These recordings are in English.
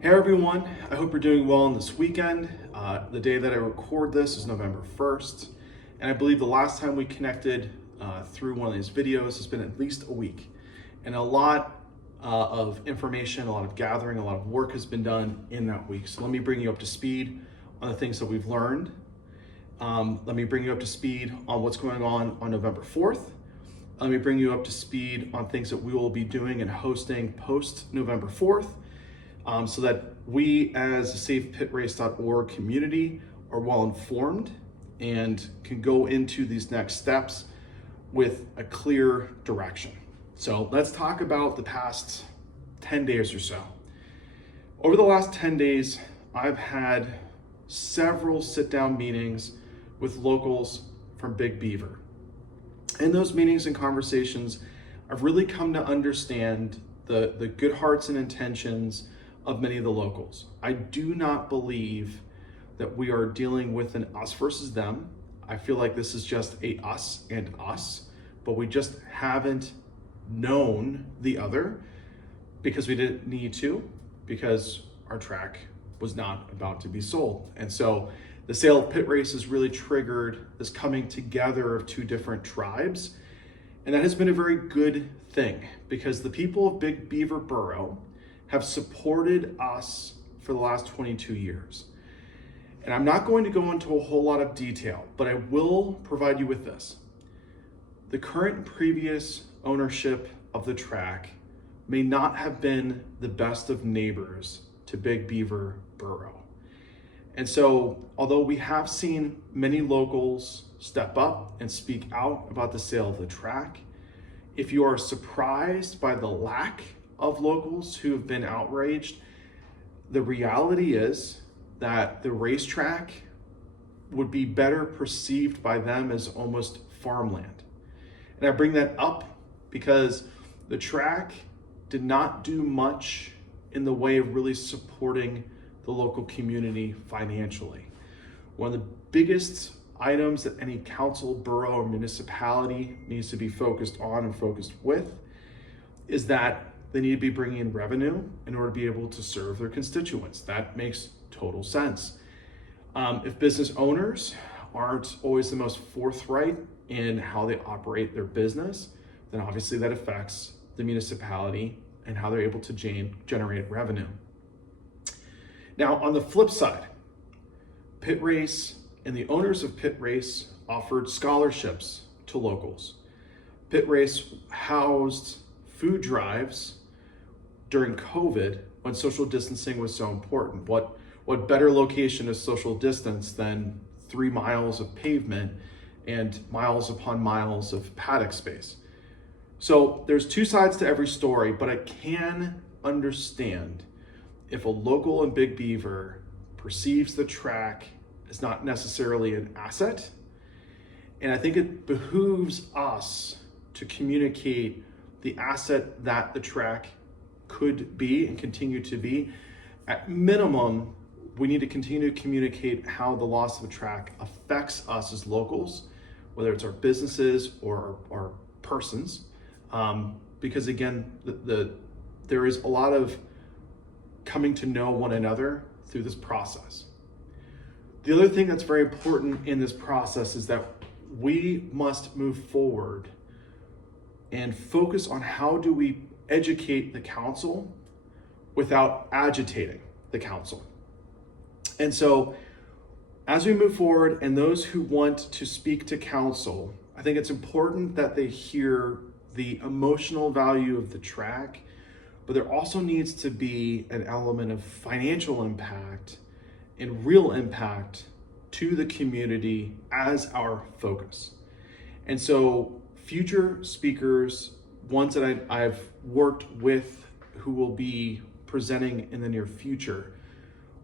Hey everyone, I hope you're doing well on this weekend. The day that I record this is November 1st, and I believe the last time we connected through one of these videos has been at least a week. And a lot of information, a lot of gathering, a lot of work has been done in that week. So let me bring you up to speed on the things that we've learned. Let me bring you up to speed on what's going on November 4th. Let me bring you up to speed on things that we will be doing and hosting post November 4th. So that we as a SavePittRace.org community are well informed and can go into these next steps with a clear direction. So let's talk about the past 10 days or so. Over the last 10 days, I've had several sit-down meetings with locals from Big Beaver. In those meetings and conversations, I've really come to understand the good hearts and intentions of many of the locals. I do not believe that we are dealing with an us versus them. I feel like this is just a us and us, but we just haven't known the other because we didn't need to, because our track was not about to be sold. And so the sale of Pit Race has really triggered this coming together of two different tribes. And that has been a very good thing because the people of Big Beaver Borough have supported us for the last 22 years. And I'm not going to go into a whole lot of detail, but I will provide you with this. The current and previous ownership of the track may not have been the best of neighbors to Big Beaver Borough. And so, although we have seen many locals step up and speak out about the sale of the track, if you are surprised by the lack of locals who have been outraged, the reality is that the racetrack would be better perceived by them as almost farmland. And I bring that up because the track did not do much in the way of really supporting the local community financially. One of the biggest items that any council, borough, or municipality needs to be focused on and focused with is that they need to be bringing in revenue in order to be able to serve their constituents. That makes total sense. If business owners aren't always the most forthright in how they operate their business, then obviously that affects the municipality and how they're able to generate revenue. Now, on the flip side, Pit Race and the owners of Pit Race offered scholarships to locals. Pit Race housed food drives during COVID when social distancing was so important. What better location is social distance than 3 miles of pavement and miles upon miles of paddock space? So there's two sides to every story, but I can understand if a local in Big Beaver perceives the track as not necessarily an asset. And I think it behooves us to communicate the asset that the track could be and continue to be. At minimum, we need to continue to communicate how the loss of a track affects us as locals, whether it's our businesses or our persons. Because again, there is a lot of coming to know one another through this process. The other thing that's very important in this process is that we must move forward and focus on how do we educate the council without agitating the council. And so as we move forward and those who want to speak to council, I think it's important that they hear the emotional value of the track, but there also needs to be an element of financial impact and real impact to the community as our focus. And so future speakers, ones that I've worked with who will be presenting in the near future,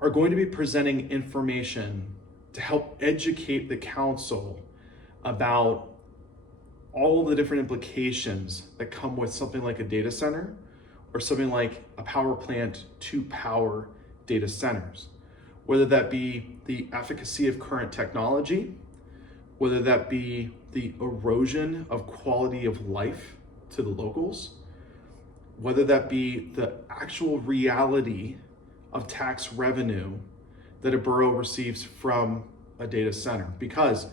are going to be presenting information to help educate the council about all the different implications that come with something like a data center or something like a power plant to power data centers, whether that be the efficacy of current technology, whether that be the erosion of quality of life to the locals, whether that be the actual reality of tax revenue that a borough receives from a data center. Because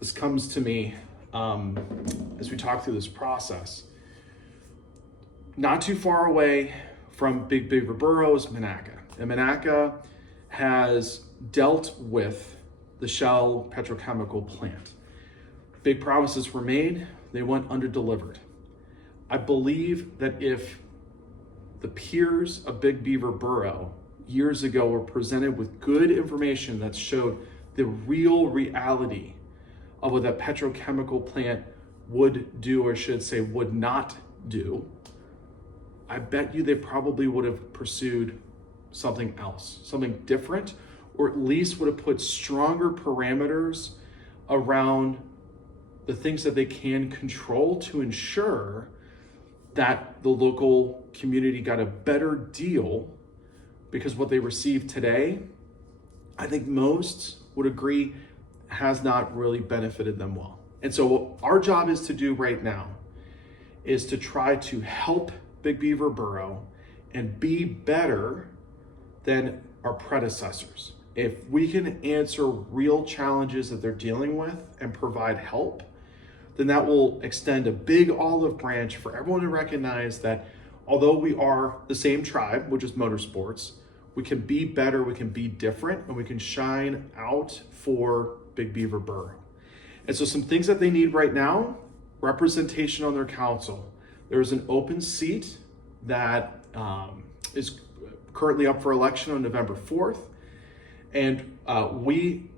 this comes to me as we talk through this process. Not too far away from Big Beaver Borough is Monaca. And Monaca has dealt with the Shell petrochemical plant. Big promises were made, they went under-delivered. I believe that if the peers of Big Beaver Borough years ago were presented with good information that showed the real reality of what that petrochemical plant would do, or should say would not do, I bet you they probably would have pursued something else, something different, or at least would have put stronger parameters around the things that they can control to ensure that the local community got a better deal, because what they receive today, I think most would agree, has not really benefited them well. And so what our job is to do right now is to try to help Big Beaver Borough and be better than our predecessors. If we can answer real challenges that they're dealing with and provide help, then that will extend a big olive branch for everyone to recognize that although we are the same tribe, which is Motorsports, we can be better, we can be different, and we can shine out for Big Beaver Borough. And so some things that they need right now: representation on their council. There's an open seat that is currently up for election on November 4th. And we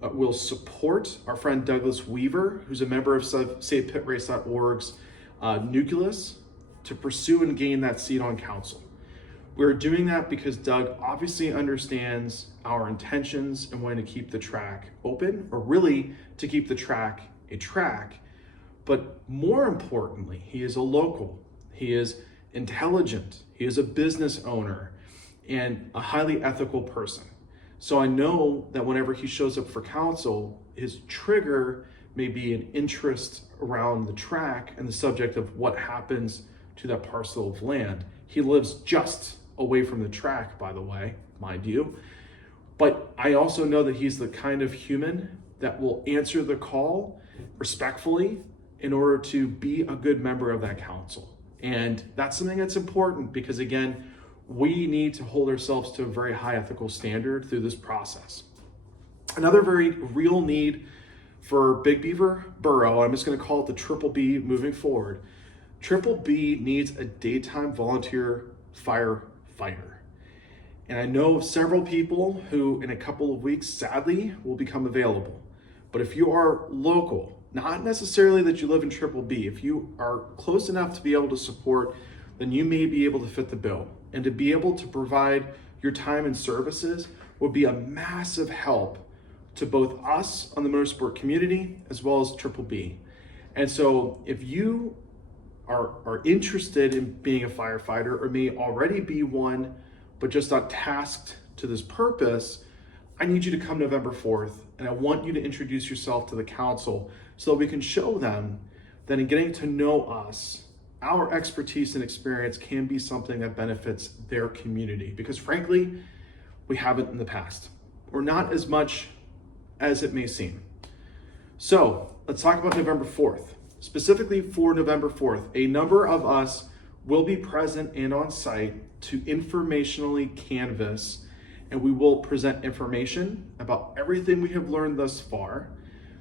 will support our friend Douglas Weaver, who's a member of SavePittRace.org's nucleus, to pursue and gain that seat on council. We're doing that because Doug obviously understands our intentions and wanting to keep the track open, or really to keep the track a track. But more importantly, he is a local, he is intelligent, he is a business owner, and a highly ethical person. So I know that whenever he shows up for council, his trigger may be an interest around the track and the subject of what happens to that parcel of land. He lives just away from the track, by the way, mind you. But I also know that he's the kind of human that will answer the call respectfully in order to be a good member of that council. And that's something that's important because, again, we need to hold ourselves to a very high ethical standard through this process. Another very real need for Big Beaver Borough, I'm just going to call it the Triple B moving forward. Triple B needs a daytime volunteer firefighter. And I know of several people who in a couple of weeks, sadly, will become available. But if you are local, not necessarily that you live in Triple B, if you are close enough to be able to support, then you may be able to fit the bill. And to be able to provide your time and services would be a massive help to both us on the motorsport community as well as Triple B. And so if you are interested in being a firefighter, or may already be one, but just not tasked to this purpose, I need you to come November 4th, and I want you to introduce yourself to the council so that we can show them that in getting to know us, our expertise and experience can be something that benefits their community. Because frankly, we haven't in the past, or not as much as it may seem. So let's talk about November 4th. Specifically for November 4th, a number of us will be present and on site to informationally canvass, and we will present information about everything we have learned thus far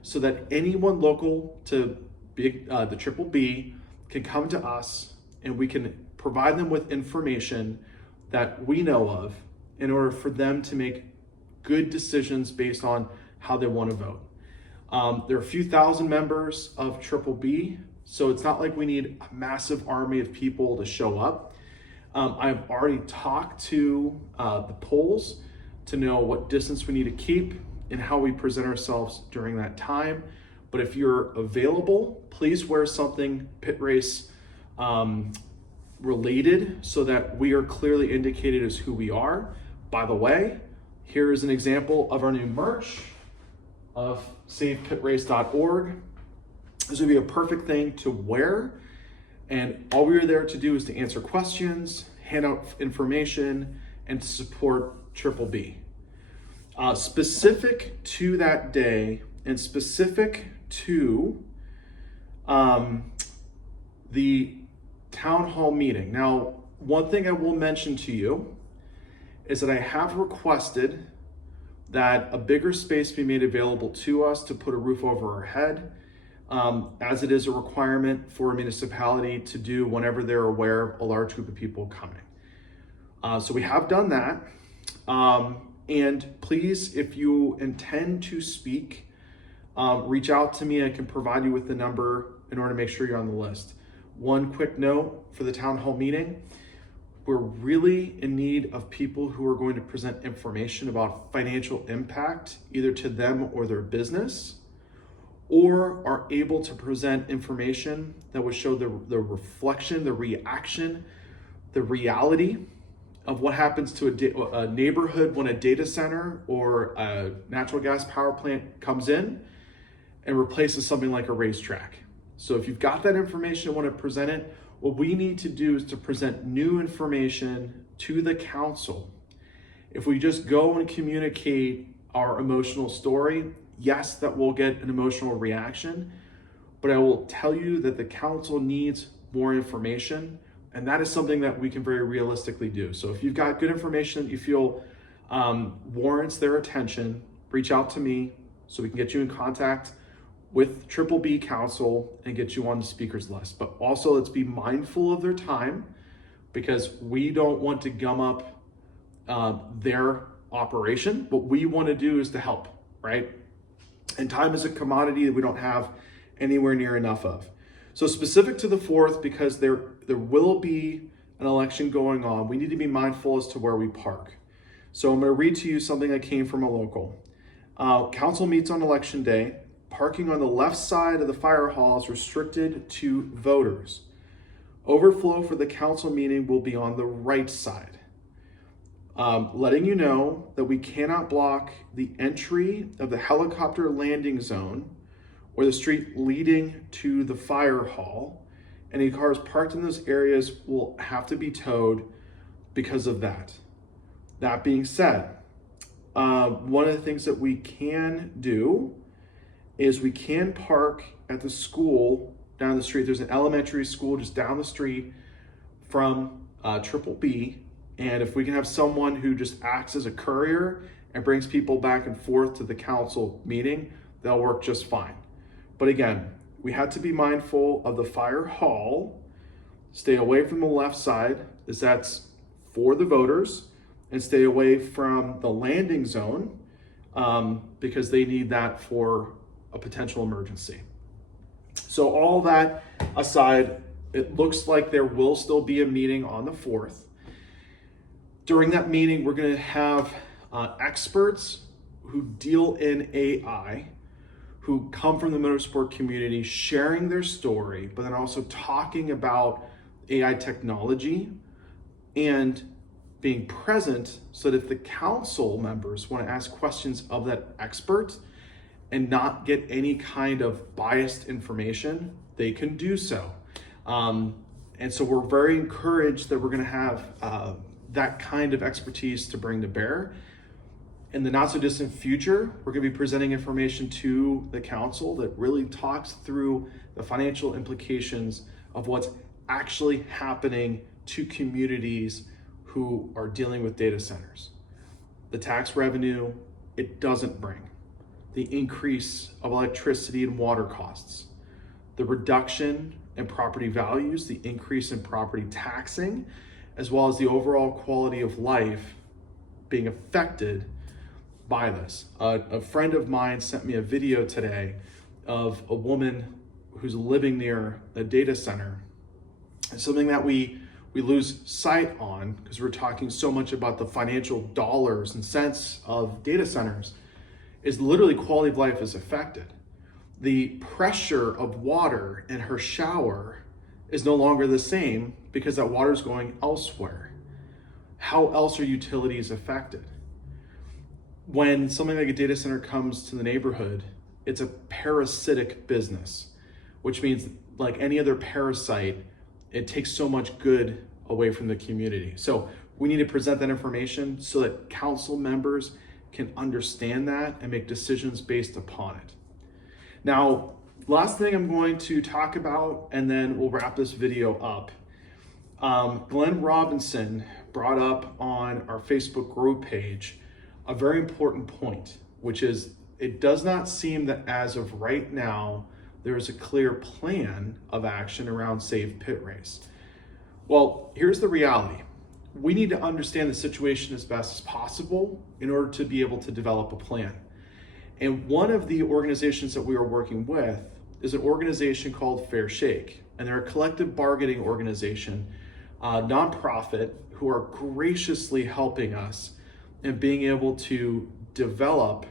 so that anyone local to the Triple B can come to us and we can provide them with information that we know of in order for them to make good decisions based on how they want to vote. There are a few thousand members of Triple B, so it's not like we need a massive army of people to show up. I've already talked to the polls to know what distance we need to keep and how we present ourselves during that time. But if you're available, please wear something pit race related so that we are clearly indicated as who we are. By the way, here is an example of our new merch of SavePittRace.org. This would be a perfect thing to wear. And all we are there to do is to answer questions, hand out information, and to support Triple B. Specific to that day and specific to the town hall meeting. Now, one thing I will mention to you is that I have requested that a bigger space be made available to us to put a roof over our head, as it is a requirement for a municipality to do whenever they're aware of a large group of people coming. So we have done that. And please, if you intend to speak, reach out to me. I can provide you with the number in order to make sure you're on the list. One quick note for the town hall meeting: we're really in need of people who are going to present information about financial impact, either to them or their business, or are able to present information that would show the reflection, the reaction, the reality of what happens to a neighborhood when a data center or a natural gas power plant comes in and replaces something like a racetrack. So if you've got that information and want to present it, what we need to do is to present new information to the council. If we just go and communicate our emotional story, yes, that will get an emotional reaction, but I will tell you that the council needs more information, and that is something that we can very realistically do. So if you've got good information that you feel warrants their attention, reach out to me so we can get you in contact with Triple B Council and get you on the speakers list. But also, let's be mindful of their time, because we don't want to gum up their operation. What we want to do is to help, right? And time is a commodity that we don't have anywhere near enough of. So specific to the 4th, because there will be an election going on, we need to be mindful as to where we park. So I'm going to read to you something that came from a local. Council meets on election day. Parking on the left side of the fire hall is restricted to voters. Overflow for the council meeting will be on the right side. Letting you know that we cannot block the entry of the helicopter landing zone or the street leading to the fire hall. Any cars parked in those areas will have to be towed because of that. That being said, one of the things that we can do is we can park at the school down the street. There's an elementary school just down the street from Triple B. And if we can have someone who just acts as a courier and brings people back and forth to the council meeting, they'll work just fine. But again, we have to be mindful of the fire hall, stay away from the left side, as that's for the voters, and stay away from the landing zone because they need that for a potential emergency. So all that aside, it looks like there will still be a meeting on the 4th. During that meeting, we're going to have experts who deal in AI, who come from the motorsport community, sharing their story, but then also talking about AI technology and being present so that if the council members want to ask questions of that expert and not get any kind of biased information, they can do so. And so we're very encouraged that we're going to have that kind of expertise to bring to bear. In the not so distant future, we're going to be presenting information to the council that really talks through the financial implications of what's actually happening to communities who are dealing with data centers. The tax revenue it doesn't bring, the increase of electricity and water costs, the reduction in property values, the increase in property taxing, as well as the overall quality of life being affected by this. A friend of mine sent me a video today of a woman who's living near a data center. And something that we lose sight on because we're talking so much about the financial dollars and cents of data centers is literally quality of life is affected. The pressure of water in her shower is no longer the same because that water is going elsewhere. How else are utilities affected? When something like a data center comes to the neighborhood, it's a parasitic business, which means like any other parasite, it takes so much good away from the community. So we need to present that information so that council members can understand that and make decisions based upon it. Now, last thing I'm going to talk about, and then we'll wrap this video up. Glenn Robinson brought up on our Facebook group page a very important point, which is it does not seem that as of right now, there is a clear plan of action around SavePittRace. Well, here's the reality. We need to understand the situation as best as possible in order to be able to develop a plan. And one of the organizations that we are working with is an organization called Fair Shake, and they're a collective bargaining organization, nonprofit, who are graciously helping us in being able to develop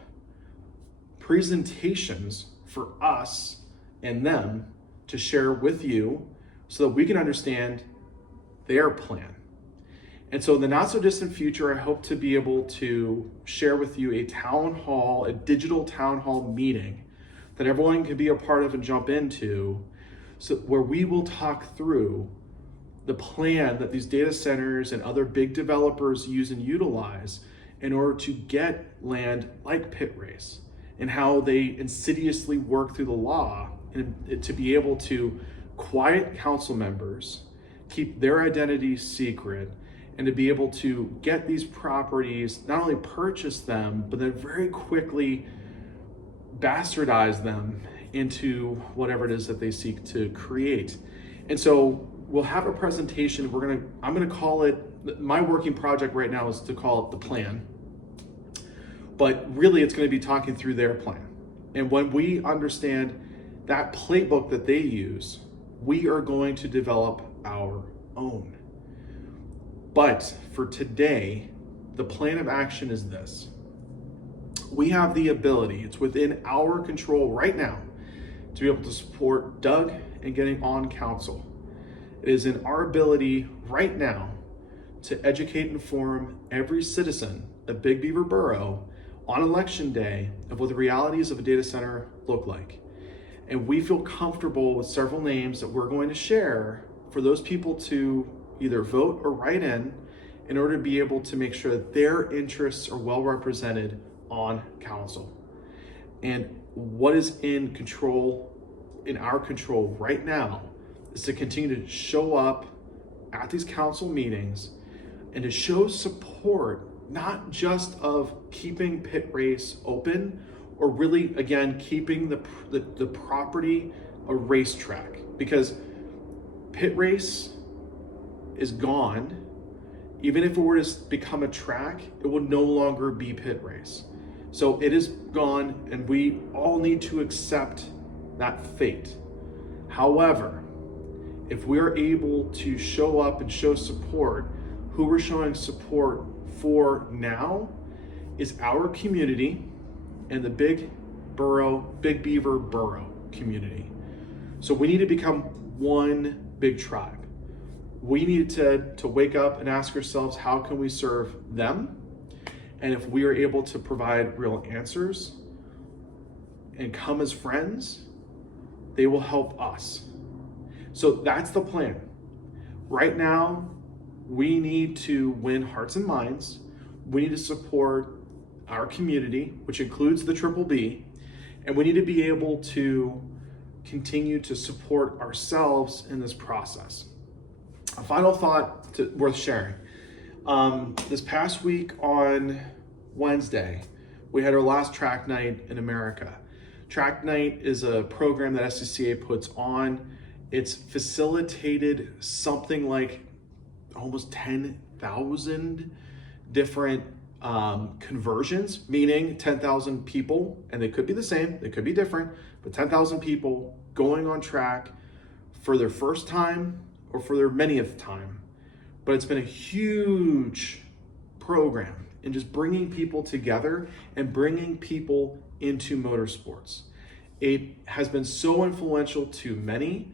presentations for us and them to share with you so that we can understand their plan. And so in the not so distant future, I hope to be able to share with you a town hall, a digital town hall meeting that everyone can be a part of and jump into, so where we will talk through the plan that these data centers and other big developers use and utilize in order to get land like PittRace, and how they insidiously work through the law and to be able to quiet council members, keep their identities secret, and to be able to get these properties, not only purchase them, but then very quickly bastardize them into whatever it is that they seek to create. And so we'll have a presentation. I'm gonna call it, my working project right now is to call it the plan, but really it's gonna be talking through their plan. And when we understand that playbook that they use, we are going to develop our own. But for today, the plan of action is this. We have the ability, it's within our control right now, to be able to support Doug in getting on council. It is in our ability right now to educate and inform every citizen of Big Beaver Borough on election day of what the realities of a data center look like. And we feel comfortable with several names that we're going to share for those people to either vote or write in order to be able to make sure that their interests are well represented on council. And what is in our control right now, is to continue to show up at these council meetings and to show support, not just of keeping PittRace open, or really, again, keeping the property a racetrack, because PittRace is gone. Even if it were to become a track, it will no longer be PittRace. So it is gone, and we all need to accept that fate. However, if we're able to show up and show support, who we're showing support for now is our community and the Big Beaver Borough community. So we need to become one big tribe. We need to wake up and ask ourselves, how can we serve them? And if we are able to provide real answers and come as friends, they will help us. So that's the plan. Right now, we need to win hearts and minds. We need to support our community, which includes the Triple B, and we need to be able to continue to support ourselves in this process. A final thought worth sharing. This past week on Wednesday, we had our last track night in America. Track night is a program that SCCA puts on. It's facilitated something like almost 10,000 different conversions, meaning 10,000 people, and they could be the same, they could be different, but 10,000 people going on track for their first time or for their manyth time. But it's been a huge program in just bringing people together and bringing people into motorsports. It has been so influential to many.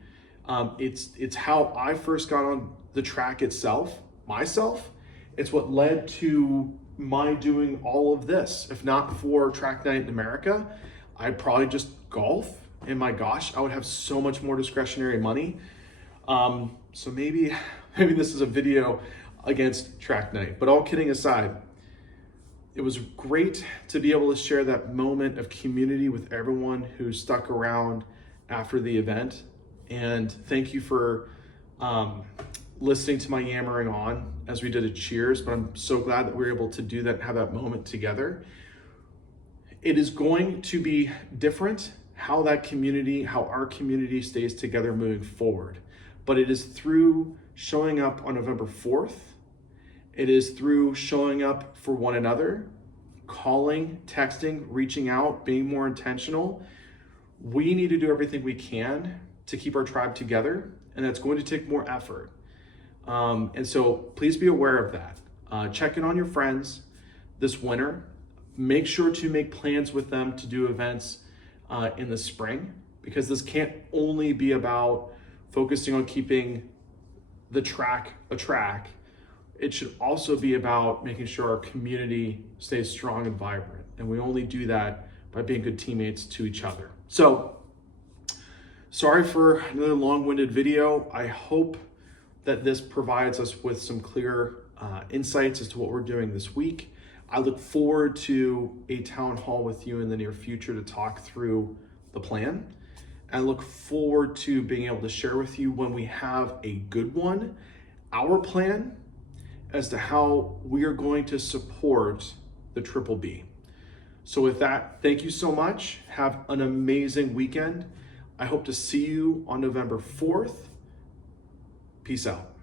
It's how I first got on the track itself, myself. It's what led to my doing all of this. If not for Track Night in America, I'd probably just golf, and my gosh, I would have so much more discretionary money. So maybe maybe this is a video against track night. But all kidding aside, it was great to be able to share that moment of community with everyone who stuck around after the event. And thank you for listening to my yammering on as we did a cheers, but I'm so glad that we were able to do that and have that moment together. It is going to be different how our community stays together moving forward. But it is through showing up on November 4th. It is through showing up for one another, calling, texting, reaching out, being more intentional. We need to do everything we can to keep our tribe together, and that's going to take more effort. And so please be aware of that. Check in on your friends this winter. Make sure to make plans with them to do events in the spring, because this can't only be about focusing on keeping the track a track. It should also be about making sure our community stays strong and vibrant. And we only do that by being good teammates to each other. So, sorry for another long-winded video. I hope that this provides us with some clear insights as to what we're doing this week. I look forward to a town hall with you in the near future to talk through the plan. I look forward to being able to share with you, when we have a good one, our plan as to how we are going to support the Triple B. So with that, thank you so much. Have an amazing weekend. I hope to see you on November 4th. Peace out.